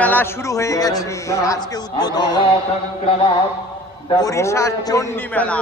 মেলা শুরু হয়ে গেছে, আজকে উদ্বোধন বরিশার চণ্ডী মেলা।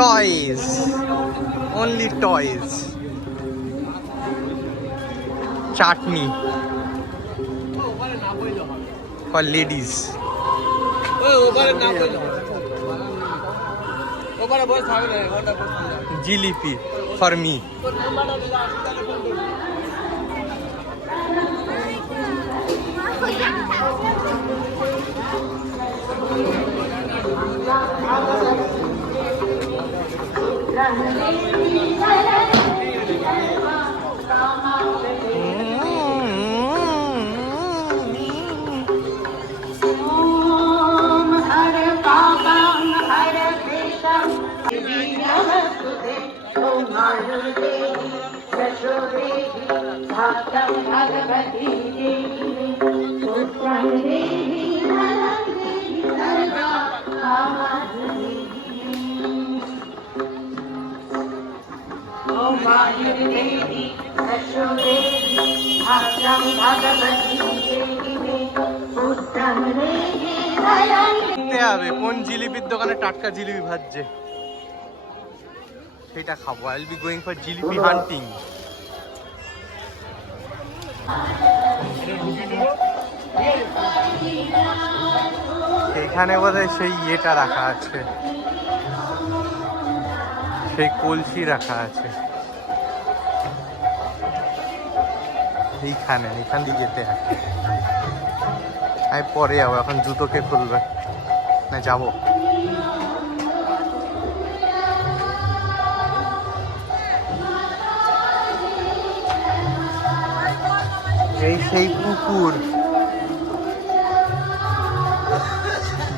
Toys, only toys. Chutney for ladies. Jilipi for me. কোন জিলিপির দোকানে টাটকা জিলিপি ভাজছে সেটা খাবো। I will be going for jilipi hunting. এখানে বোধহয় সেই ইয়েটা রাখা আছে, সেই কলসি রাখা আছে এইখানে, এখান দিয়ে যেতে হয়। আমি পরে যাবো, এখন জুতোকে খুলবে না, যাবো। এই সেই পুকুর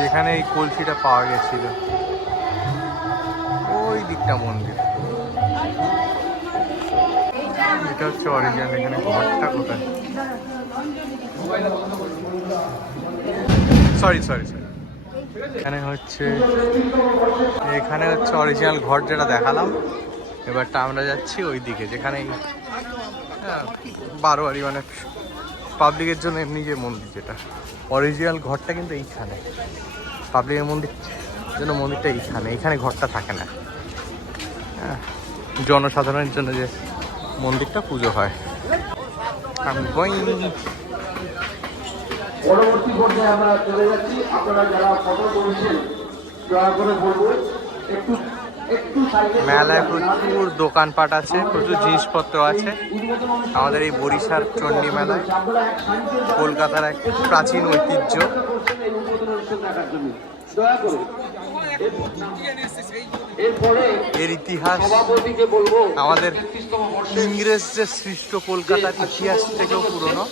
যেখানে এই কলসিটা পাওয়া গেছিল, ওই দিকটা মন্দির। এটা হচ্ছে অরিজিনাল। এখানে ঘরটা কোথায়? সরি সরি সরি, এখানে হচ্ছে অরিজিনাল ঘর যেটা দেখালাম। এবারটা আমরা যাচ্ছি ওই দিকে, যেখানে বারোয়ারি মানে পাবলিকের জন্য এমনি যে মন্দির, যেটা অরিজিনাল ঘরটা কিন্তু এইখানে। পাবলিকের মন্দির জন্য মন্দিরটা এইখানে, এইখানে ঘরটা থাকে না। হ্যাঁ, জনসাধারণের জন্য যে মন্দিরটা পুজো হয়। পরবর্তী পর্যায়ে আমরা চলে যাচ্ছি। আপনারা যারা ফটো করেছেন দয়া করে বলবো একটু মেলায় প্রচুর দোকানপাট আছে, প্রচুর জিনিসপত্র আছে। আমাদের এই বরিশার চণ্ডী মেলায় কলকাতার এক প্রাচীন ঐতিহ্য। এর ইতিহাস আমাদের ইংরেজদের সৃষ্ট কলকাতার ইতিহাস থেকেও পুরনো।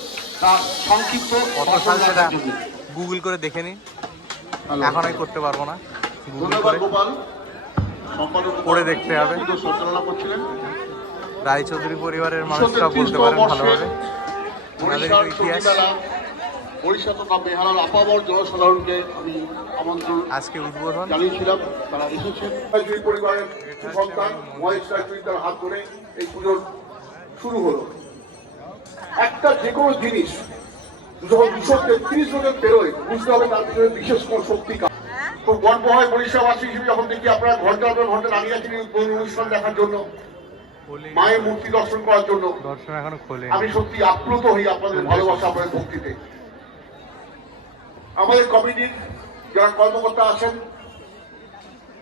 কত সাল সেটা গুগল করে দেখে নিন, এখন আমি করতে পারবো না, গুগল করে দেখতে হবে। রায়চৌধুরী পরিবারের মানুষরা বলতে পারেন ভালোভাবে ওনাদের ইতিহাস। জনসাধারণকে আমি আমন্ত্রণ আজকে উদ্বোধন জানিয়েছিলাম, তারা এসেছেন। পরিবারের সন্তান মহেশ রায়চৌধুরী তার হাত ধরে এই পুজোর শুরু হলো। একটা যে কোনো জিনিস যখন 233 জনের পেরোয়, বুঝতে হবে তার পিছনে বিশেষ কোনো শক্তি। খুব গর্ব হয় বরিশাবাসী হিসেবে যখন দেখি আপনারা ঘন্টা দাঁড়িয়ে আছেন উদ্বোধন অনুষ্ঠান দেখার জন্য, মায়ের মূর্তি দর্শন করার জন্য। আমি সত্যি আপ্লুত হই আপনাদের ভালোবাসা, আপনাদের ভক্তিতে। আমাদের কমিটির যারা কর্মকর্তা আছেন,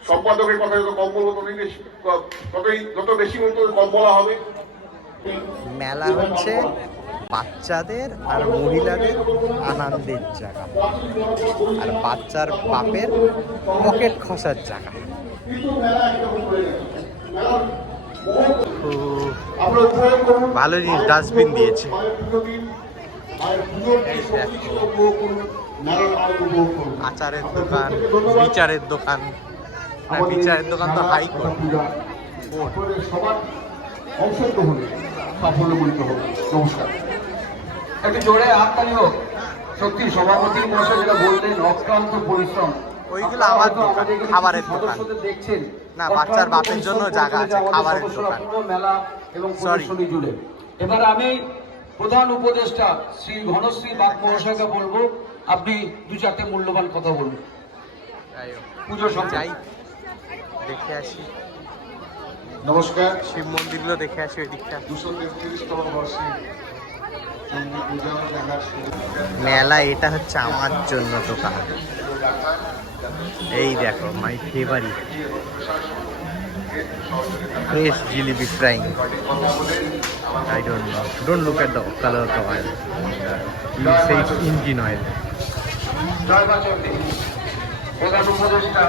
সম্পাদকের কথা যত কম বলবো যত বেশি বলবো কম বলা হবে। মেলা হচ্ছে বাচ্চাদের আর মহিলাদের আনন্দের জায়গা, আর বাচ্চার বাপের পকেট খসার জায়গা। ভালো জিনিস, ডাস্টবিন দিয়েছে। আচারের দোকান, বিচারের দোকান, আমাদের বিচারের দোকান তো মেলা হাইকোর্ট। তথা পূজা আপনাদের সবার অংশগ্রহণে সাফল্যমণ্ডিত হোক। নমস্কার। একটু জোরে হাততালি হোক। সত্যি সভাপতি মহাশয় যেটা বললেন, অক্লান্ত পরিশ্রম। ওইগুলো আমার দোকান, আমাদের এখানে খাবারের দোকান। সদস্যদের দেখছেন না, বাচ্চার অক্লান্ত বাপের জন্য পরিশ্রম জায়গা করছে আছে, আমাদের খাবারের সদস্যরা দোকান। পুরো মেলা এবং প্রদর্শনী জুড়ে। এবার আমি প্রধান উপদেষ্টা শ্রী ঘনশ্রী বাগ মহাশয়কে বলবো, আপনি দু চারটে মূল্যবান কথা বলুন পুজো সঙ্গে। যাই দেখে আসি, নমস্কার। শিব মন্দিরগুলো দেখে আসি ওই দিকটা। 233তম বর্ষে চণ্ডী পূজা মেলার শুরু। মেলা এটা হচ্ছে আমার জন্য দোকান। এই দেখো my favourite fresh jalebi frying. I don't know. Don't look at the color of the oil. You say it's engine oil. জয় মা চণ্ডী। প্রধান উপদেষ্টা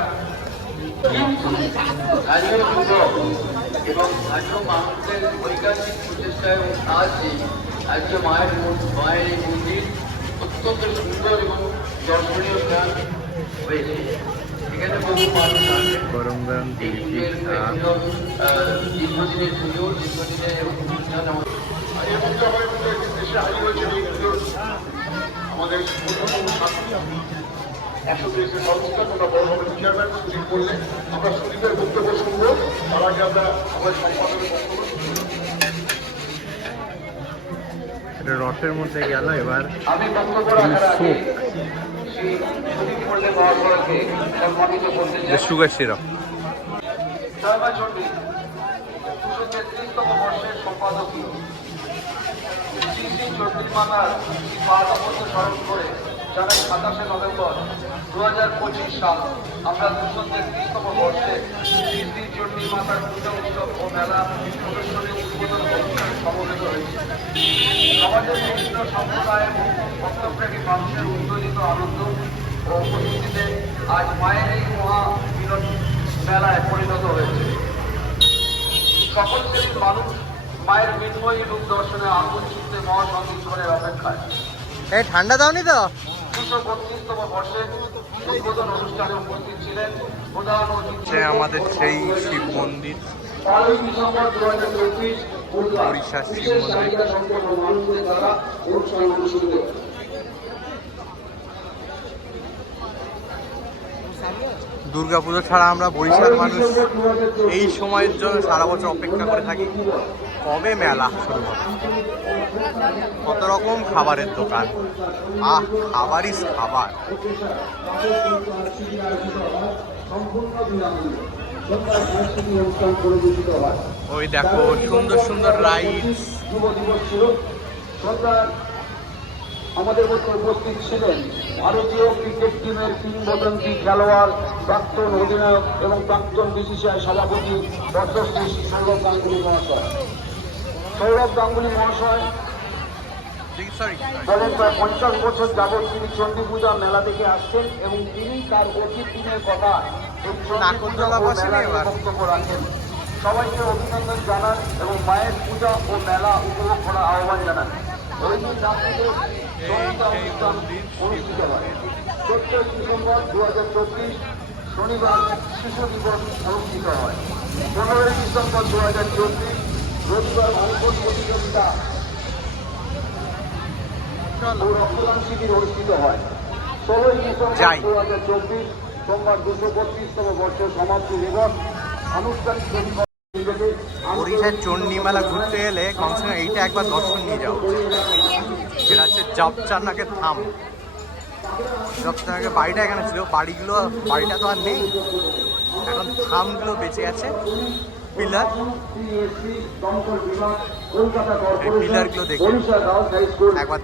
আজকের পুজো এবং আজও মানুষের বৈজ্ঞানিক প্রচেষ্টায় এবং সাহায্যে আজকে মায়ের এই মন্দির অত্যন্ত সুন্দর এবং দর্শনীয় স্থান হয়েছে। এখানে বহু মানুষ আসেন। গরম গরম এই জিলিপি পুজোর দীর্ঘদিনের পুজো, দীর্ঘদিনের অনুষ্ঠান আমাদের আর এর মধ্যে আমার দেশে হাজির হয়েছে এই পুজোর আমাদের অন্যতম সাথী 130 সংস্থা তোমরা বড়ভাবে চেয়ারম্যান সুদীপ করলে আমরা সুদীপের বক্তব্য শুনবো। তার আগে আমরা আমাদের সম্পাদকের বক্তব্য শুনবো। এটা রথের মধ্যে গেল এবার। আমি বক্তব্য রাখার আগে শ্রী সুদীপ মল্লে মহাশয়কে সম্মানিত করতে চাই। Sugar syrup. জয় মা চণ্ডী 233তম বর্ষের সম্পাদকীয় শ্রী শ্রী চণ্ডী মাতার পাদপদ্ম স্মরণ করে জানাই 27শে নভেম্বর 2025 সাল আমরা 233তম বর্ষে শ্রী শ্রী চণ্ডী মাতার পূজা উৎসব ও মেলা প্রদর্শনী উদ্বোধন অনুষ্ঠানে সমবেত হয়েছে। সমাজের বিভিন্ন সম্প্রদায় এবং ভক্তপ্রেমী মানুষের উদ্যোজিত আনন্দ ও উপস্থিতিতে আজ মায়ের এই মহা মিলন মেলায় পরিণত হয়েছে। সকল শ্রেণীর মানুষ মায়ের মৃন্ময়ী রূপ দর্শনে আগুন চিত্তে মহাসংকীর্তনের অপেক্ষায়। এই ঠান্ডা দাওনি তো? 232তম বর্ষে উদ্বোধন অনুষ্ঠানে উপস্থিত ছিলেন প্রধান অতিথি আমাদের সেই শিব মন্দির, 5ই ডিসেম্বর 2024 বুধবার উড়িষ্যার শিব বিশেষ মন্দির। চাহিদা সম্পন্ন মানুষদের দ্বারা অনুষ্ঠান অনুষ্ঠিত। দুর্গাপুজো ছাড়া আমরা বরিশাল মানুষ এই সময়ের জন্য সারা বছর অপেক্ষা করে থাকি, কবে মেলা শুরু হবে। কত রকম খাবারের দোকান, খাবারই খাবার। ওই দেখো সুন্দর সুন্দর রাইডস। যুব দিবস ছিল। সন্ধ্যায় আমাদের মধ্যে উপস্থিত ছিলেন ভারতীয় ক্রিকেট টিমের কিংবদন্তি খেলোয়াড়, প্রাক্তন অধিনায়ক এবং প্রাক্তন বিসিসিআই সভাপতি পদ্মশ্রী সৌরভ গাঙ্গুলী মহাশয়। সৌরভ গাঙ্গুলী মহাশয় বলেন প্রায় 50 বছর যাবৎ তিনি চণ্ডী পূজা মেলা দেখে আসছেন এবং তিনি তার অতীত দিনের কথা এই চণ্ডী পূজা ও মেলায় বক্তব্য রাখেন। সবাইকে অভিনন্দন জানান এবং মায়ের পূজা ও মেলা উপভোগ করার আহ্বান জানান। ওই দিন রাত্রিতে সন্ধ্যা অনুষ্ঠান অনুষ্ঠিত হয়। 14 ডিসেম্বর 2024 শনিবার শিশু দিবস অনুষ্ঠিত হয়। 15 ডিসেম্বর 2024 রবিবার ভারত প্রতিযোগিতা ও রক্তদান শিবির অনুষ্ঠিত হয়। 16 ডিসেম্বর 2024 সোমবার 232তম বর্ষের সমাপ্তি দিবস আনুষ্ঠানিক ওড়িশার চণ্ডীমেলা ঘুরতে এলে কমসে কম এইটা একবার দর্শন নিয়ে যাও। সেটা হচ্ছে জপচানাকের থাম। জপচানাকের বাড়িটা এখানে ছিল, বাড়িটা তো আর নেই, এখন থামগুলো বেঁচে আছে। পিলার, এই পিলারগুলো দেখে একবার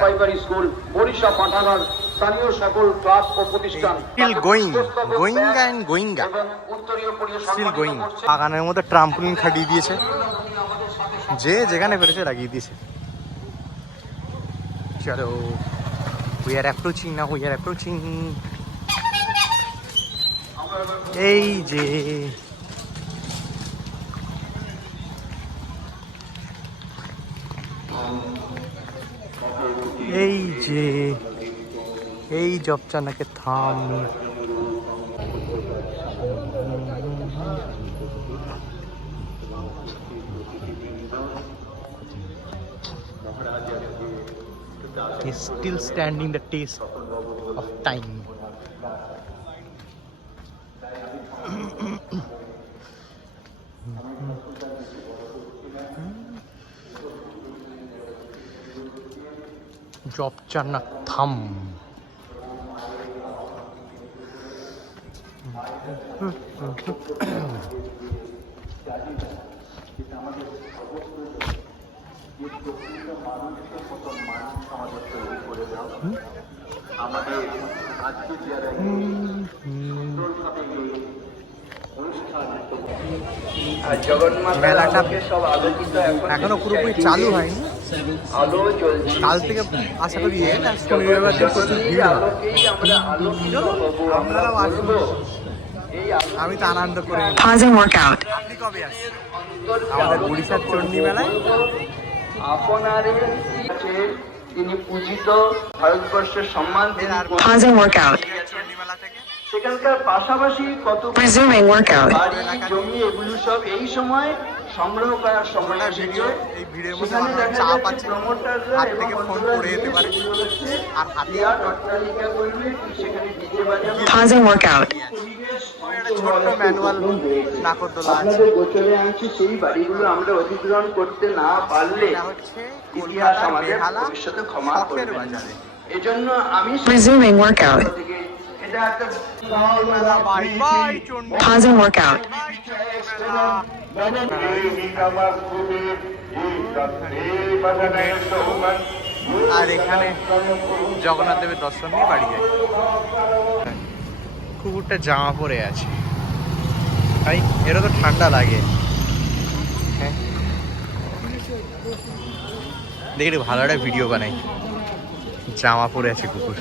প্রাইমারি স্কুল, বরিশা পাঠাগার, স্থানীয় সকল ক্লাব ও প্রতিষ্ঠান বাগানের মধ্যে ট্রাম্পলিন খাটিয়ে দিয়েছে, যে যেখানে পেরেছে লাগিয়ে দিয়েছে। চলো, we are approaching now, we are approaching। এই যে এই জপচানাকে থাম। He's still standing the test of time. Jobchanak Tham. আমাদের আজকে যারা আর জগন্নাথ মেলাটা সব আলোকিত এখনো পুরোপুরি চালু হয়নি। আলো জ্বলছে। কাল থেকে আশা করি শনিবার দিন প্রচুর ভিড় হবে। আলোকেই আমরা আলোকিত হব, আমরা আপনারাও আসুন। বলবো এই আমি তো আনন্দ করে নিলাম। Pausing workout. আপনি কবে আসছেন আমাদের উড়িষ্যার চণ্ডী মেলায়? আপনারে কাছে তিনি পূজিত, ভারতবর্ষের সম্মান তিনি Pausing workout. চণ্ডী মেলা থেকে সেখানকার পাশাপাশি কত Resuming workout. বাড়ি জমি এগুলো সব এই সময় সংগ্রহ করার সময় গোটা এসেছে। ভিডিও এই ভিড়ের মধ্যে সেখানে আপনারা দেখা চাপ যাচ্ছে আছে, প্রমোটাররা হাত এবং থেকে ফোন বন্ধুরা করে যেতে পারে। যেগুলো হচ্ছে আর হাতে বিরাট অট্টালিকা করবে, সেখানে ডিজে বাজাবে। Pausing workout. একটা ছোট্ট ম্যানুয়াল নাকরদোলা আছে। আপনাদের গোচরে আনছি সেই বাড়িগুলো আমরা অধিগ্রহণ করতে না পারলে এটা হচ্ছে ইতিহাস কলকাতার আমাদের বেহালা ভবিষ্যতে ক্ষমা শখের করবে না। বাজারে। এজন্য আমি Resuming workout. থেকে এটা একটা মেলা bye bye Chandi Pausing workout. আর এখানে জগন্নাথ দেবের দর্শন নিয়ে বাড়ি যায়। কুকুরটা জামা পরে আছে, তাই এরা তো ঠান্ডা লাগে। হ্যাঁ দেখি একটু ভালো একটা ভিডিও বানাই। জামা পরে আছে কুকুর।